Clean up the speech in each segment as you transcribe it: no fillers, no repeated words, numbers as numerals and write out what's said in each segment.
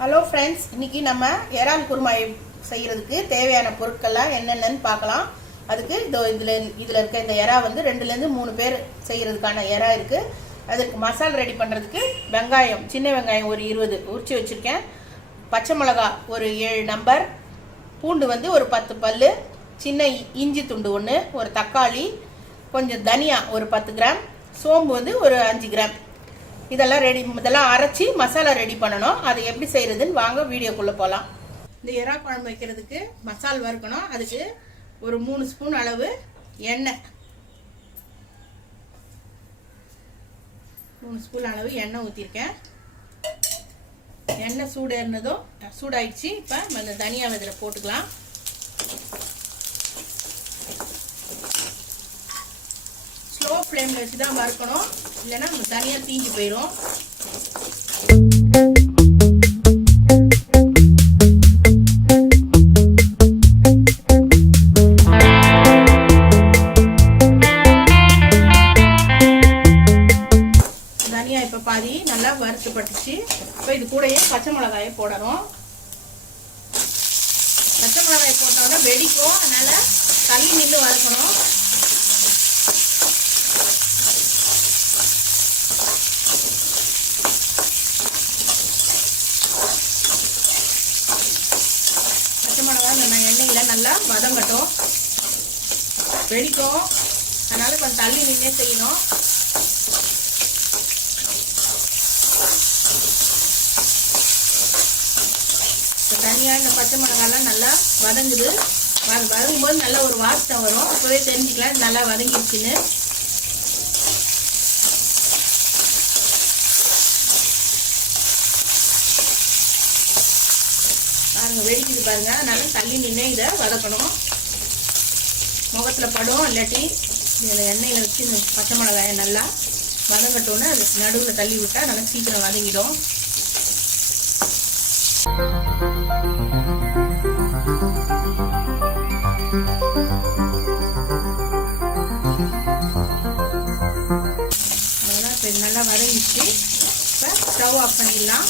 Hello friends, இன்னைக்கு நம்ம இறால் குருமா செய்கிறதுக்கு தேவையான பொருட்கள்லாம் என்னென்னு பார்க்கலாம். அதுக்கு இதில் இருக்க இந்த இறா வந்து 2லேருந்து 3 பேர் செய்கிறதுக்கான இறா இருக்குது. அதுக்கு மசாலா ரெடி பண்ணுறதுக்கு வெங்காயம், சின்ன வெங்காயம் ஒரு 20 உரிச்சு வச்சுருக்கேன். பச்சை மிளகா ஒரு 7 நம்பர், பூண்டு வந்து ஒரு 10 பல், சின்ன இஞ்சி துண்டு 1, ஒரு தக்காளி, கொஞ்சம் தனியா ஒரு 10 கிராம், சோம்பு வந்து ஒரு 5 கிராம். இதெல்லாம் அரைச்சி மசாலா ரெடி பண்ணணும். அது எப்படி செய்யறதுன்னு வாங்க வீடியோக்குள்ள போகலாம். இந்த இறா குழம்பு வைக்கிறதுக்கு மசாலா வறுக்கணும். அதுக்கு ஒரு 3 ஸ்பூன் அளவு எண்ணெய், 3 ஸ்பூன் அளவு எண்ணெய் ஊற்றிருக்கேன். எண்ணெய் சூடாயிடுச்சு. இப்போ அந்த தனியா இதில் போட்டுக்கலாம். ஸ்லோ ஃப்ளேமில் வச்சு தான் வறுக்கணும், இல்லைன்னா நம்ம தனியாக தீஞ்சு போயிடும். தனியா இப்போ பாதி நல்லா வறுத்துப்பட்டுச்சு. இப்போ இது கூடயே பச்சை மிளகாயை போடணும். பச்சை மிளகாயை போட்டோன்னா வெடிக்கும், அதனால தள்ளி நின்று வறுக்கணும். எண்ணெயில் நல்லா வதங்கட்டும், வெடிக்கும், அதனால கொஞ்சம் தள்ளி நின்னே செய்யணும். இப்போ தனியாக இந்த பச்சை மிளகாலாம் நல்லா வதங்குது. வதங்கும்போது நல்ல ஒரு வாசனை வரும். அப்போவே தெரிஞ்சுக்கலாம் நல்லா வதங்கிடுச்சுன்னு. பாருங்க, வெடிக்குது பாருங்க. அதனால தள்ளி நின்று இதை வதக்கணும். முகத்தில் படும், இல்லாட்டி இதில் எண்ணெயில் வச்சு இந்த பச்சை மிளகாயை நல்லா வதங்கட்டோன்னு அது நடுவில் தள்ளி விட்டால் நல்லா சீக்கிரம் வதங்கிடும். அதெல்லாம் இப்போ இது நல்லா வதங்கிச்சு. இப்போ ஸ்டவ் ஆஃப் பண்ணிடலாம்.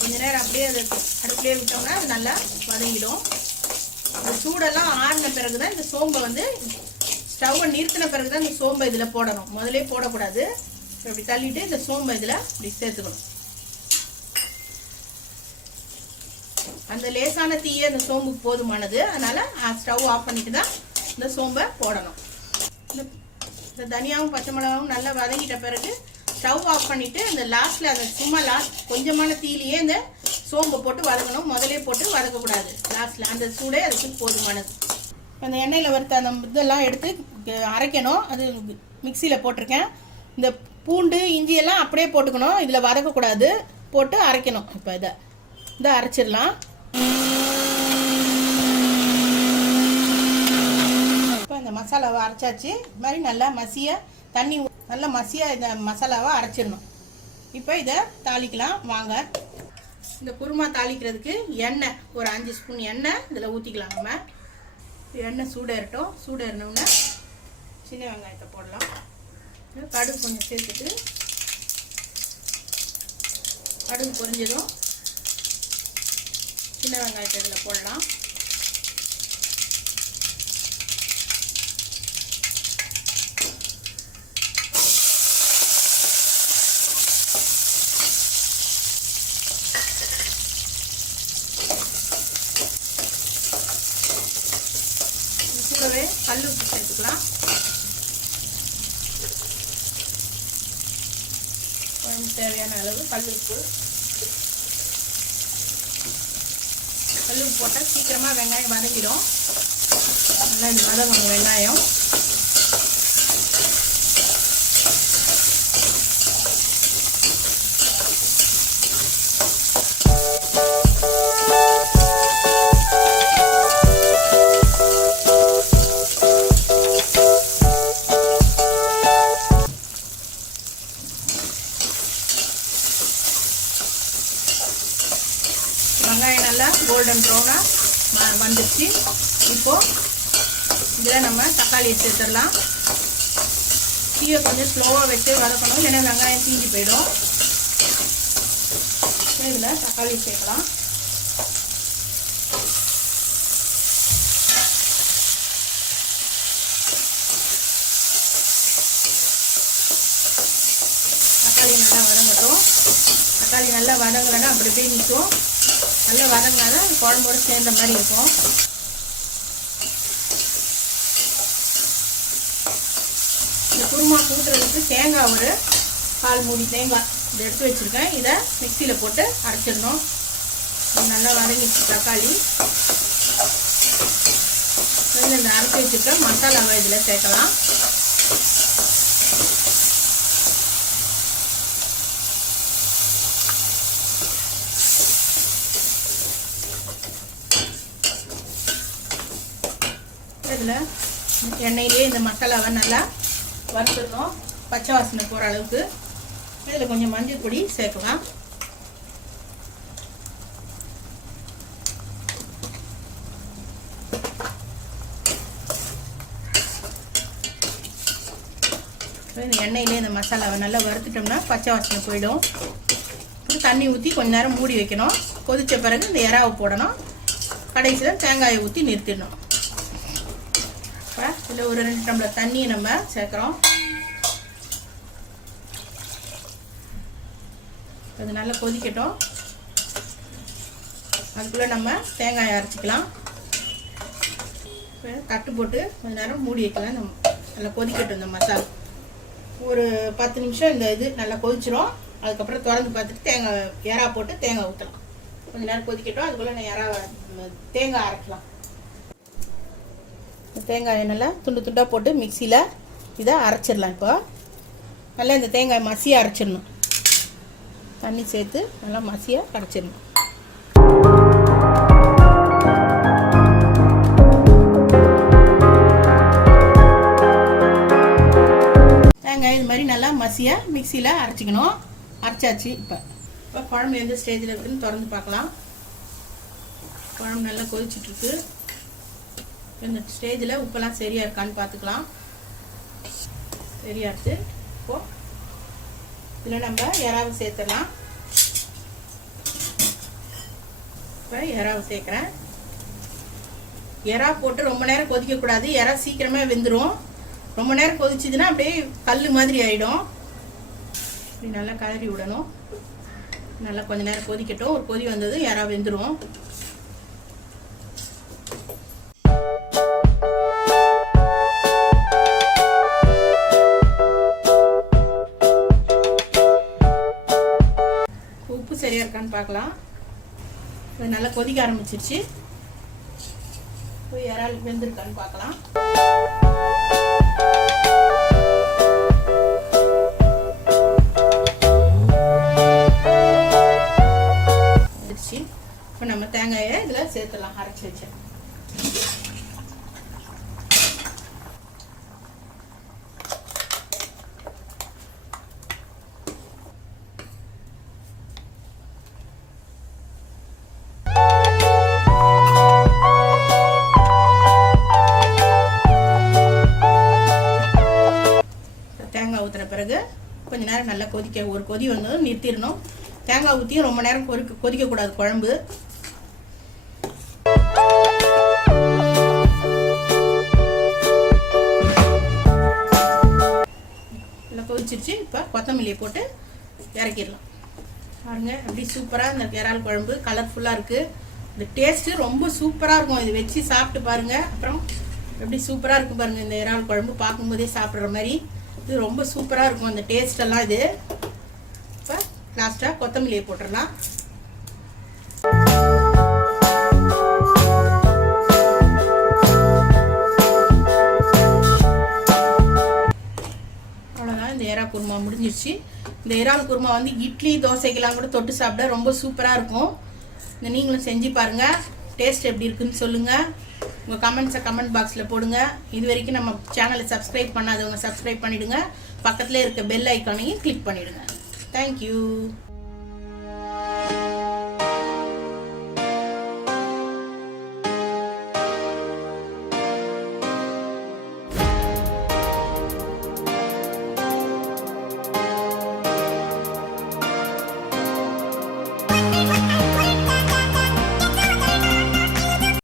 கொஞ்ச நேரம் அப்படியே அது அடுப்பிலே விட்டோம்னா அது நல்லா வதங்கிடும். இந்த சூடெல்லாம் ஆறின பிறகு தான் இந்த சோம்பை வந்து ஸ்டவ்வை நிறுத்தின பிறகு தான் இந்த சோம்பை இதில் போடணும். முதலே போடக்கூடாது. இப்படி தள்ளிட்டு இந்த சோம்பை இதில் இப்படி சேர்த்துக்கணும். அந்த லேசான தீயே இந்த சோம்புக்கு போதுமானது. அதனால ஸ்டவ் ஆஃப் பண்ணிட்டு தான் இந்த சோம்பை போடணும். இந்த தனியாவும் பச்சை மிளகாவும் நல்லா வதங்கிட்ட பிறகு ஸ்டவ் ஆஃப் பண்ணிவிட்டு இந்த லாஸ்ட்டில் அதை சும்மா கொஞ்சமான தீயிலேயே இந்த சோம்பை போட்டு வதங்கணும். முதலே போட்டு வதக்கக்கூடாது. லாஸ்ட்டில் அந்த சூடே அதுக்கு போதுமானது. அந்த எண்ணெயில் வறுத்த அந்த இதெல்லாம் எடுத்து அரைக்கணும். அது மிக்சியில் போட்டிருக்கேன். இந்த பூண்டு இஞ்சி எல்லாம் அப்படியே போட்டுக்கணும், இதில் வதக்கக்கூடாது. போட்டு அரைக்கணும். இப்போ இதை அரைச்சிடலாம். இப்போ இந்த மசாலாவை அரைச்சாச்சு. இது மாதிரி நல்லா தண்ணி நல்லா மசியாக இந்த மசாலாவை அரைச்சிடணும். இப்போ இதை தாளிக்கலாம் வாங்க. இந்த குருமா தாளிக்கிறதுக்கு எண்ணெய் ஒரு 5 ஸ்பூன் எண்ணெய் இதில் ஊற்றிக்கலாம். நம்ம எண்ணெய் சூடேறட்டும். சூடேறினோடனே சின்ன வெங்காயத்தை போடலாம். கடுகு கொஞ்சம் சேர்த்துட்டு கடுகு பொரிஞ்சதும் சின்ன வெங்காயத்தை இதில் போடலாம். கல் உப்பு சேர்த்துக்கலாம். தேவையான அளவு கல் உப்பு போட்டால் சீக்கிரமாக வெங்காயம் வதங்கிடும். நல்லா இது வதங்கணும் வெங்காயம். வெங்காயம் நல்லா கோல்டன் ப்ரௌனாக வந்துடுச்சு. இப்போது இதில் நம்ம தக்காளியை சேர்த்துடலாம். தீயை கொஞ்சம் ஸ்லோவாக வச்சு வதக்கணும், இல்லைன்னா வெங்காயம் தீஞ்சு போயிடும். இதில் தக்காளி சேர்க்கலாம். தக்காளி நல்லா வதங்கட்டும். தக்காளி நல்லா வதங்கலைன்னா அப்படி அப்படியே நிற்கும். நல்லா வதங்கினா குழம்போடு சேர்ந்த மாதிரி இருக்கும். இந்த குருமா கூட்டுறதுக்கு தேங்காய் ஒரு 1/4 மூடி தேங்காய் இதை எடுத்து வச்சுருக்கேன். இதை மிக்சியில் போட்டு அரைச்சிடணும். நல்லா வதங்கிடுச்சு தக்காளி. இந்த அரைச்சி வச்சுருக்க மசாலாவை இதில் சேர்க்கலாம். இதில் எண்ணெயிலே இந்த மசாலாவை நல்லா வறுத்துடணும், பச்சை வாசனை போகிற அளவுக்கு. இதில் கொஞ்சம் மஞ்சள் பொடி சேர்க்கலாம். இந்த எண்ணெயிலே இந்த மசாலாவை நல்லா வறுத்துட்டோம்னா பச்சை வாசனை போயிடும். அப்புறம் தண்ணி ஊற்றி கொஞ்ச நேரம் மூடி வைக்கணும். கொதித்த பிறகு இந்த இறாவை போடணும். கடைசியில் தேங்காயை ஊற்றி நிறுத்திடணும். இப்போ இதில் ஒரு 2 டம்ளர் தண்ணியை நம்ம சேர்க்குறோம். அது நல்லா கொதிக்கட்டும். அதுக்குள்ளே நம்ம தேங்காயை அரைச்சிக்கலாம். தட்டு போட்டு கொஞ்ச நேரம் மூடி வைக்கலாம். நம்ம நல்லா கொதிக்கட்டும். இந்த மசாலா ஒரு 10 நிமிஷம் இந்த இது நல்லா கொதிச்சிரும். அதுக்கப்புறம் திறந்து பார்த்துட்டு இறா போட்டு தேங்காய் ஊற்றலாம். கொஞ்ச நேரம் கொதிக்கட்டும். அதுக்குள்ளே நான் தேங்காய் அரைக்கலாம். தேங்காயை நல்லா துண்டு துண்டாக போட்டு மிக்சியில் இதை அரைச்சிடலாம். இப்போ நல்லா இந்த தேங்காய் மசியை அரைச்சிடணும். தண்ணி சேர்த்து நல்லா மசியாக அரைச்சிடணும். தேங்காய் இது மாதிரி நல்லா மசியாக மிக்சியில் அரைச்சிக்கணும். அரைச்சாச்சு. இப்போ குழம்பு எந்த ஸ்டேஜில் இருக்குதுன்னு திறந்து பார்க்கலாம். குழம்பு நல்லா கொதிச்சிட்ருக்கு. இந்த ஸ்டேஜில் உப்பெல்லாம் சரியாக இருக்கான்னு பார்த்துக்கலாம். சரியாக இருக்குது. இப்போது இதில் நம்ம இறாவை சேர்த்துடலாம். இப்போ இறாவை சேர்க்குறேன். இறா போட்டு ரொம்ப நேரம் கொதிக்கக்கூடாது. இறா சீக்கிரமாக வெந்துடும். ரொம்ப நேரம் கொதிச்சுதுன்னா அப்படியே கல் மாதிரி ஆகிடும். இப்படி நல்லா கலரி விடணும். நல்லா கொஞ்சம் நேரம் கொதிக்கட்டும். ஒரு கொதி வந்தது இறா வெந்துடும். உப்பு சரியாக இருக்கான்னு பார்க்கலாம். இது நல்லா கொதிக்க ஆரம்பிச்சிருச்சு. இறால் வெந்திருக்கான்னு பார்க்கலாம். இப்போ நம்ம தேங்காயை இதில் சேர்த்துலாம். அரைச்சி வச்சேன். தேங்காய் ஊற்றுற பிறகு கொஞ்ச நேரம் நல்லா கொதிக்க ஒரு கொதி வந்ததும் நிறுத்திடணும். தேங்காய் ஊற்றியும் ரொம்ப நேரம் கொதிக்கக்கூடாது குழம்பு. நல்லா கொதிச்சிருச்சு. இப்போ கொத்தமல்லியை போட்டு இறக்கிடலாம். பாருங்க எப்படி சூப்பராக இந்த இறால் குழம்பு கலர்ஃபுல்லாக இருக்குது. இந்த டேஸ்ட்டு ரொம்ப சூப்பராக இருக்கும். இது வச்சு சாப்பிட்டு பாருங்கள். அப்புறம் எப்படி சூப்பராக இருக்கும் பாருங்கள். இந்த இறால் குழம்பு பார்க்கும்போதே சாப்பிட்ற மாதிரி இது ரொம்ப சூப்பராக இருக்கும். அந்த டேஸ்டெல்லாம் இது. இப்போ லாஸ்ட்டாக கொத்தமல்லியை போட்டுடலாம். அவ்வளோதான். இந்த இறால் குருமா முடிஞ்சிருச்சு. இந்த இறால் குருமா வந்து இட்லி தோசைக்கெல்லாம் கூட தொட்டு சாப்பிட ரொம்ப சூப்பராக இருக்கும். இந்த நீங்களும் செஞ்சு பாருங்கள். டேஸ்ட் எப்படி இருக்குன்னு சொல்லுங்கள். உங்கள் கமெண்ட்ஸை கமெண்ட் பாக்ஸில் போடுங்க. இது வரைக்கும் நம்ம சேனலை சப்ஸ்கிரைப் பண்ணாதவங்க சப்ஸ்கிரைப் பண்ணிவிடுங்க. பக்கத்தில் இருக்க பெல் ஐக்கானையும் கிளிக் பண்ணிவிடுங்க. தேங்க்யூ.